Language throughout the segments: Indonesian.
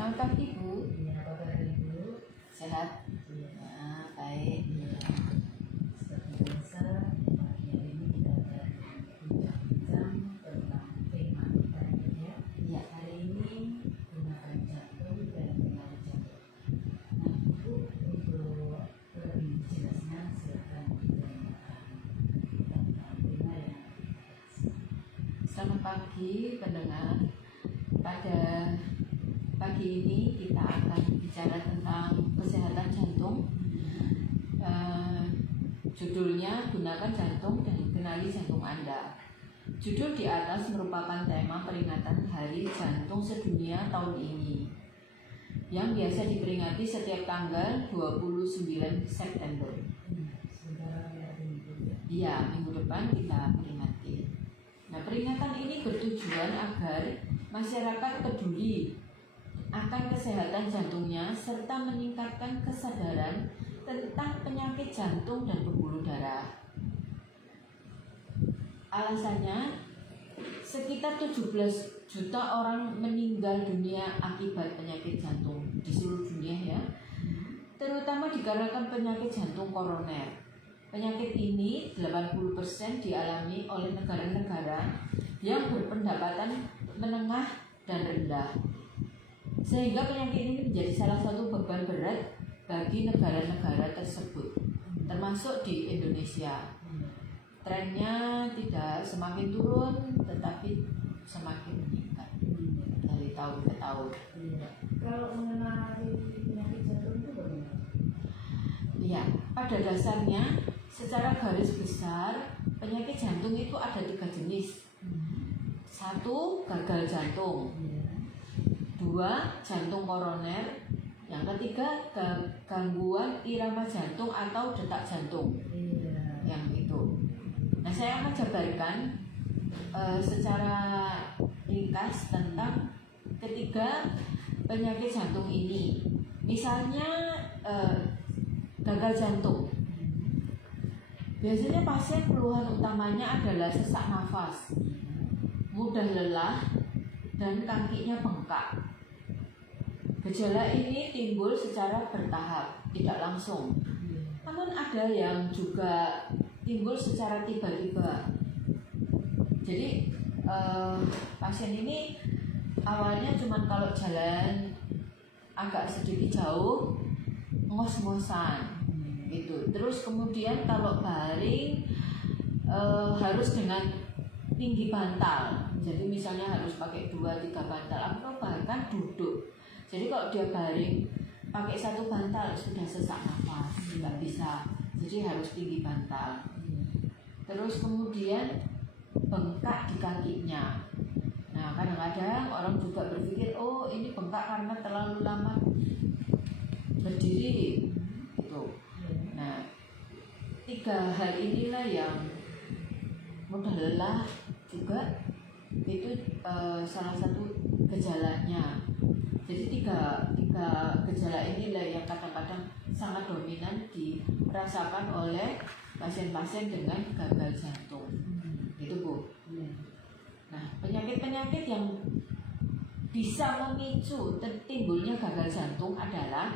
Selamat pagi Bu. Iya, apa kabar Ibu? Sehat? Iya. Nah, baik. Iya. Seperti biasa, pagi hari ini kita akan bincang-bincang tentang tema kita ya. Iya. Hari ini gunakan jantung dan kenali jantung. Nah, Ibu untuk lebih jelasnya silakan ditanyakan tentang tema yang akan kita bahas. Selamat pagi pendengar. Pada pagi ini kita akan bicara tentang kesehatan jantung. Judulnya gunakan jantung dan kenali jantung Anda. Judul di atas merupakan tema peringatan Hari Jantung Sedunia tahun ini, yang biasa diperingati setiap tanggal 29 September. Sebentar ya Ibu. Iya, minggu depan kita peringati. Nah, peringatan ini bertujuan agar masyarakat peduli akan kesehatan jantungnya serta meningkatkan kesadaran tentang penyakit jantung dan pembuluh darah. Alasannya, sekitar 17 juta orang meninggal dunia akibat penyakit jantung di seluruh dunia ya, terutama dikarenakan penyakit jantung koroner. Penyakit ini 80% dialami oleh negara-negara yang berpendapatan menengah dan rendah. Sehingga penyakit ini menjadi salah satu beban berat bagi negara-negara tersebut, termasuk di Indonesia. Trennya tidak semakin turun, tetapi semakin meningkat dari tahun ke tahun. Iya. Kalau mengenai penyakit jantung itu bagaimana? Ya, pada dasarnya secara garis besar penyakit jantung itu ada 3 jenis. 1, gagal jantung. 2, jantung koroner. Yang ketiga, gangguan irama jantung atau detak jantung. Yang itu. Nah, saya akan jabarkan secara ringkas tentang ketiga penyakit jantung ini. Misalnya gagal jantung. Biasanya pasien keluhan utamanya adalah sesak nafas, mudah lelah, dan kakinya bengkak. Gejala ini timbul secara bertahap, tidak langsung. Namun ada yang juga timbul secara tiba-tiba. Jadi pasien ini awalnya cuma kalau jalan agak sedikit jauh ngos-ngosan gitu. Terus kemudian kalau baring harus dengan tinggi bantal. Jadi misalnya harus pakai 2-3 bantal atau bahkan duduk. Jadi kalau dia baring pakai 1 bantal sudah sesak nafas, nggak bisa. Jadi harus tinggi bantal. Terus kemudian bengkak di kakinya. Nah, kadang-kadang orang juga berpikir, oh ini bengkak karena terlalu lama berdiri. Gitu. Nah, 3 hal inilah yang mudah lelah juga itu salah satu gejalanya. Jadi tiga gejala inilah yang kadang-kadang sangat dominan dirasakan oleh pasien-pasien dengan gagal jantung. Itu Bu. Nah, penyakit-penyakit yang bisa memicu timbulnya gagal jantung adalah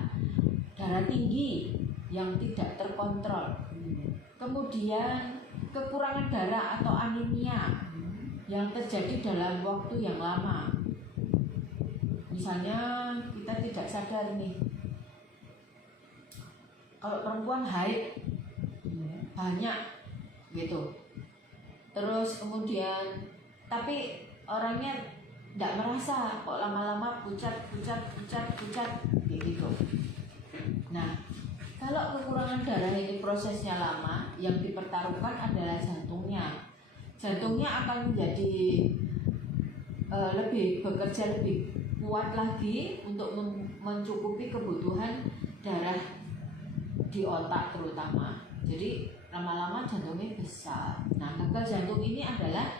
darah tinggi yang tidak terkontrol, kemudian kekurangan darah atau anemia yang terjadi dalam waktu yang lama. Misalnya kita tidak sadar nih, kalau perempuan haid banyak gitu, terus kemudian tapi orangnya tidak merasa kok lama-lama pucat gitu. Nah, kalau kekurangan darah ini prosesnya lama, yang dipertaruhkan adalah jantungnya. Jantungnya akan menjadi bekerja lebih kuat lagi untuk mencukupi kebutuhan darah di otak terutama. Jadi lama-lama jantungnya besar. Nah, gagal jantung ini adalah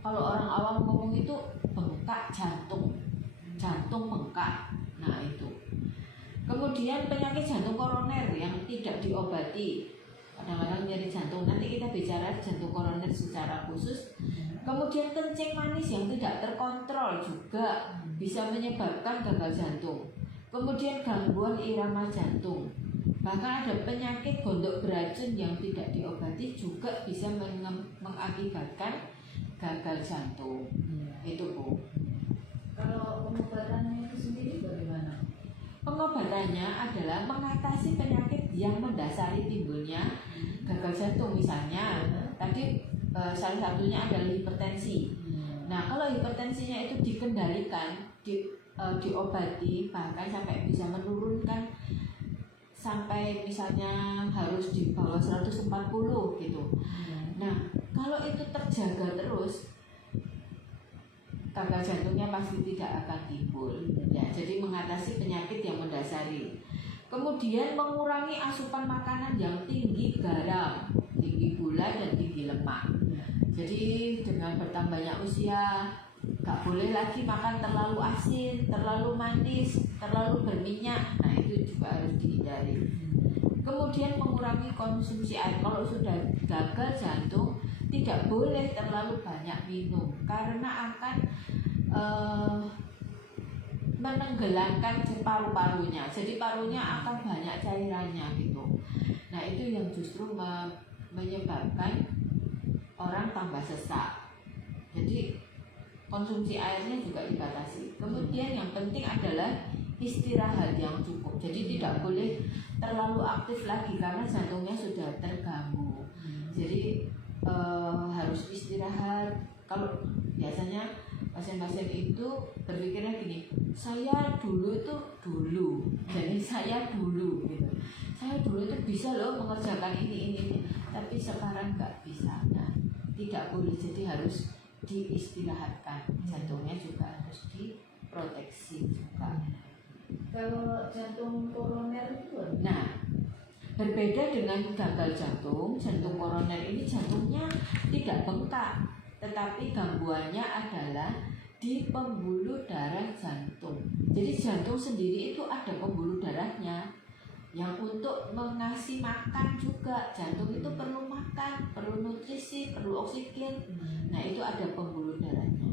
kalau orang awam ngomong itu bengkak jantung bengkak. Nah itu. Kemudian penyakit jantung koroner yang tidak diobati, kadang-kadang nyeri jantung. Nanti kita bicara jantung koroner secara khusus. Kemudian kencing manis yang tidak terkontrol juga bisa menyebabkan gagal jantung. Kemudian gangguan irama jantung. Bahkan ada penyakit gondok beracun yang tidak diobati juga bisa mengakibatkan gagal jantung. Itu Bu. Kalau pengobatannya itu sendiri bagaimana? Pengobatannya adalah mengatasi penyakit yang mendasari timbulnya gagal jantung. Misalnya tadi salah satunya adalah hipertensi. Nah, kalau hipertensinya itu dikendalikan, diobati, bahkan sampai bisa menurunkan sampai misalnya harus di bawah 140 gitu. Nah, kalau itu terjaga terus, gagal jantungnya pasti tidak akan timbul. Ya, jadi mengatasi penyakit yang mendasari. Kemudian mengurangi asupan makanan yang tinggi garam, tinggi gula dan tinggi lemak. Jadi dengan bertambahnya usia, gak boleh lagi makan terlalu asin, terlalu manis, terlalu berminyak. Nah, itu juga harus dihindari. Kemudian mengurangi konsumsi air. Kalau sudah gagal jantung, tidak boleh terlalu banyak minum karena akan menenggelamkan paru-parunya. Jadi parunya akan banyak cairannya gitu. Nah, itu yang justru menyebabkan orang tambah sesak. Jadi konsumsi airnya juga dibatasi. Kemudian yang penting adalah istirahat yang cukup. Jadi tidak boleh terlalu aktif lagi karena jantungnya sudah terganggu. Jadi harus istirahat. Kalau biasanya pasien-pasien itu berpikirnya gini, saya dulu itu dulu, jadi saya dulu gitu. Saya dulu itu bisa loh mengerjakan ini, tapi sekarang nggak bisa. Nah, tidak boleh, jadi harus diistirahatkan. Jantungnya juga harus diproteksi juga. Kalau jantung koroner itu? Nah, berbeda dengan gagal jantung, jantung koroner ini jantungnya tidak bengkak, tetapi gangguannya adalah di pembuluh darah jantung. Jadi jantung sendiri itu ada pembuluh darahnya yang untuk mengasih makan juga. Jantung itu perlu makan, perlu nutrisi, perlu oksigen. Nah, itu ada pembuluh darahnya.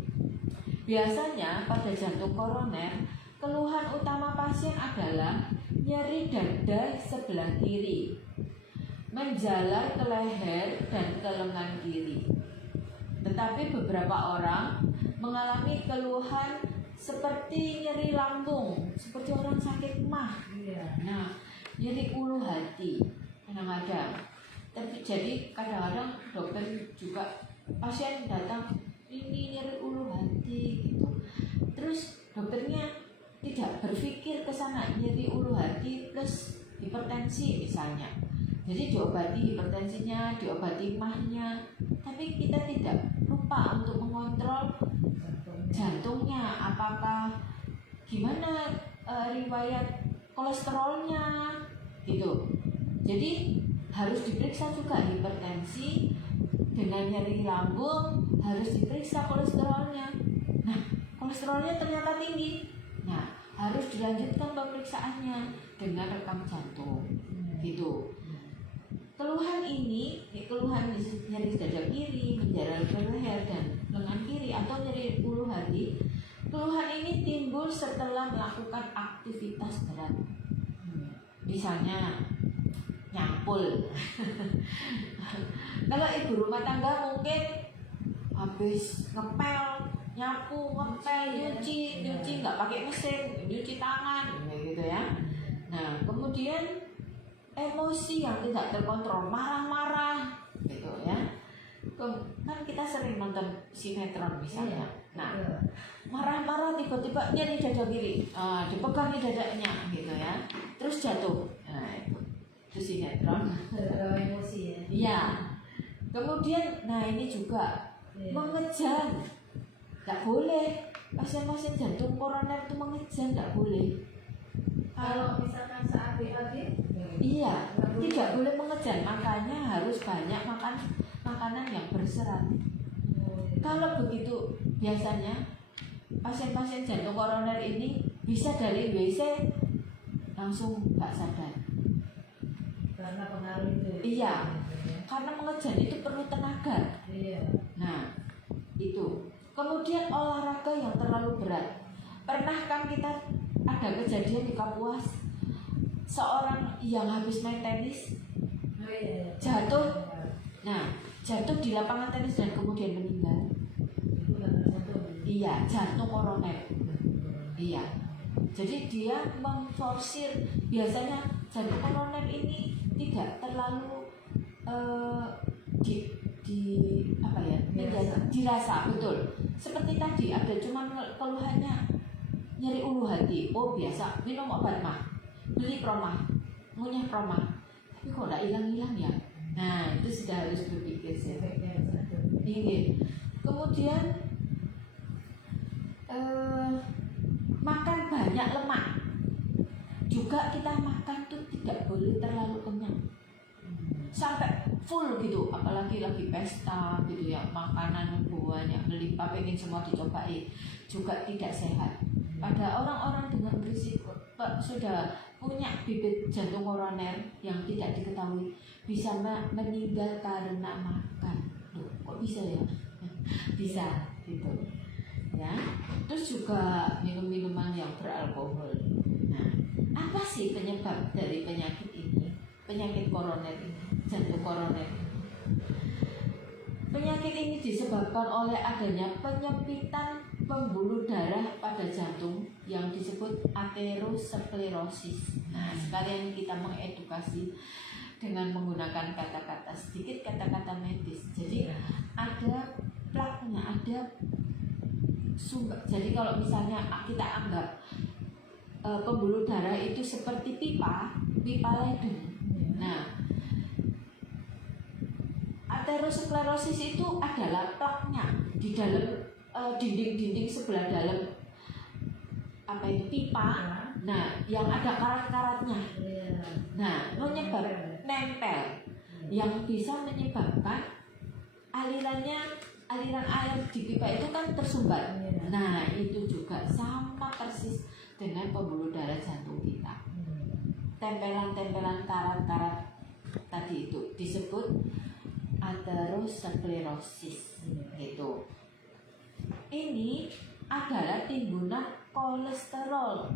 Biasanya pada jantung koroner, keluhan utama pasien adalah nyeri dada sebelah kiri, menjalar ke leher dan ke lengan kiri. Tetapi beberapa orang mengalami keluhan seperti nyeri lambung, seperti orang sakit mah. Nah, nyeri ulu hati kadang-kadang. Tapi jadi kadang-kadang dokter juga, pasien datang ini nyeri ulu hati gitu. Terus dokternya tidak berpikir ke sana, nyeri ulu hati plus hipertensi misalnya. Jadi diobati hipertensinya, diobati mahnya, tapi kita tidak lupa untuk mengontrol jantungnya, apakah gimana riwayat kolesterolnya gitu. Jadi harus diperiksa juga hipertensi, dengan nyeri lambung harus diperiksa kolesterolnya. Nah, kolesterolnya ternyata tinggi. Nah, harus dilanjutkan pemeriksaannya dengan rekam jantung gitu. Keluhan ini, keluhan nyeri dada kiri, menjalar ke leher dan lengan kiri atau nyeri ulu hati, keluhan ini timbul setelah melakukan aktivitas berat. Misalnya nyampul. Kalau ibu rumah tangga mungkin habis ngepel, nyapu, ngepel, nyuci nggak pakai mesin, nyuci tangan, gitu ya. Nah, kemudian emosi yang tidak terkontrol, marah-marah, gitu ya. Kan kita sering nonton sinetron misalnya. Nah, marah-marah tiba-tiba nyeri dada kiri, dipegangi dadanya, gitu ya. Terus jatuh. Nah, itu sinetron. Emosi ya. Iya. Kemudian, nah ini juga mengejan, nggak boleh. Pasien-pasien jantung koroner itu mengejan, nggak boleh. Kalau misalkan saat BAB, iya, tidak boleh mengejan. Makanya harus banyak makan makanan yang berserat. Kalau begitu, biasanya pasien-pasien jantung koroner ini bisa dari WC langsung nggak sadar. Karena pengaruh itu. Iya, karena mengejan itu perlu tenaga. Iya. Nah, itu. Kemudian olahraga yang terlalu berat. Pernah kan kita ada kejadian di Kapuas, seorang yang habis main tenis Oh iya. jatuh. Nah, jatuh di lapangan tenis dan kemudian meninggal. Itu karena jantung. Iya, jantung koroner. Iya. Jadi dia memforsir, biasanya jantung koroner ini tidak terlalu apa ya? Dirasa, betul. Seperti tadi ada cuma keluhannya nyeri ulu hati. Oh, biasa minum obat mah, beli promah, ngunyah promah. Tapi kok tidak hilang-hilang ya? Nah, itu sudah harus berpikir sih. Ini. Kemudian makan banyak lemak. Juga kita makan tuh tidak boleh terlalu kenyang. Sampai full gitu, apalagi lagi pesta gitu ya, makanan banyak melimpah, pengen semua dicobain, juga tidak sehat. Pada orang-orang dengan berisiko sudah punya bibit jantung koroner yang tidak diketahui, bisa meninggal karena makan. Loh, kok bisa ya? Bisa gitu ya. Terus juga minum-minuman yang beralkohol. Nah, apa sih penyebab dari penyakit ini? Penyakit koroner ini, jantung koroner. Penyakit ini disebabkan oleh adanya penyempitan pembuluh darah pada jantung yang disebut aterosklerosis. Nah, sekalian kita mengedukasi dengan menggunakan kata-kata, sedikit kata-kata medis. Jadi ada plaknya, ada sumber. Jadi kalau misalnya kita anggap pembuluh darah itu seperti pipa ledeng. Nah, aterosklerosis itu adalah plaknya di dalam dinding-dinding sebelah dalam apa itu pipa. Nah, yang ada karat-karatnya. Nah, nempel yang bisa menyebabkan aliran air di pipa itu kan tersumbat. Nah, itu juga sama persis dengan pembuluh darah jantung kita. Tempelan-tempelan karat-karat tadi itu disebut aterosklerosis gitu. Ini adalah timbunan kolesterol.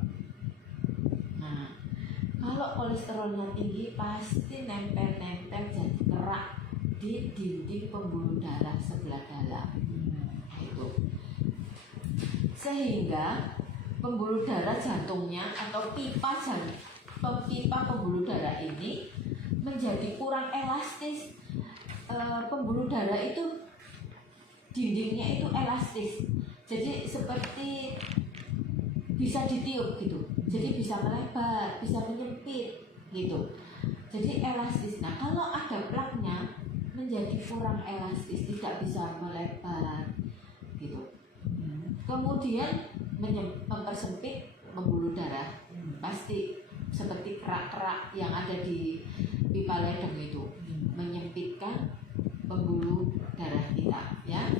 Nah, kalau kolesterolnya tinggi pasti nempel-nempel jadi kerak di dinding pembuluh darah sebelah dalam. Itu. Sehingga pembuluh darah jantungnya atau pipa pembuluh darah ini menjadi kurang elastis. Pembuluh darah itu dindingnya itu elastis, jadi seperti bisa ditiup gitu, jadi bisa melebar, bisa menyempit gitu, jadi elastis. Nah, kalau ada plaknya menjadi kurang elastis, tidak bisa melebar gitu, kemudian mempersempit pembuluh darah, pasti seperti kerak-kerak yang ada di pipa ledeng itu menyempitkan pembuluh darah kita ya.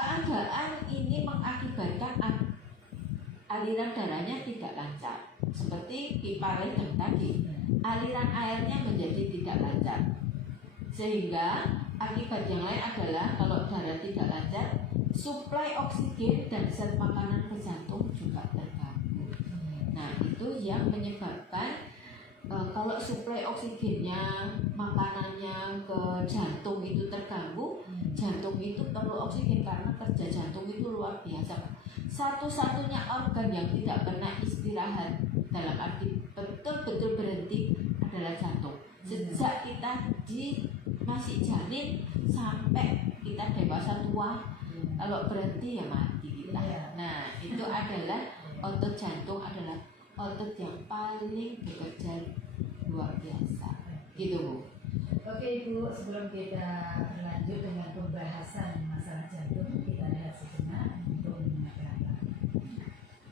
Keadaan ini mengakibatkan aliran darahnya tidak lancar. Seperti pipa ledeng tadi, aliran airnya menjadi tidak lancar. Sehingga akibat yang lain adalah kalau darah tidak lancar, suplai oksigen dan zat makanan ke jantung juga terganggu. Nah, itu yang menyebabkan kalau suplai oksigennya, makanannya ke jantung itu terganggu, jantung itu perlu oksigen karena kerja jantung itu luar biasa. Satu-satunya organ yang tidak pernah istirahat, dalam arti betul-betul berhenti, adalah jantung. Sejak kita masih janin sampai kita dewasa tua, kalau berhenti ya mati kita. Nah, itu adalah otot jantung adalah otot yang paling bekerja luar biasa, gitu Bu. Oke Ibu, sebelum kita berlanjut dengan pembahasan masalah jantung, kita rehat sejenak untuk mendengarkan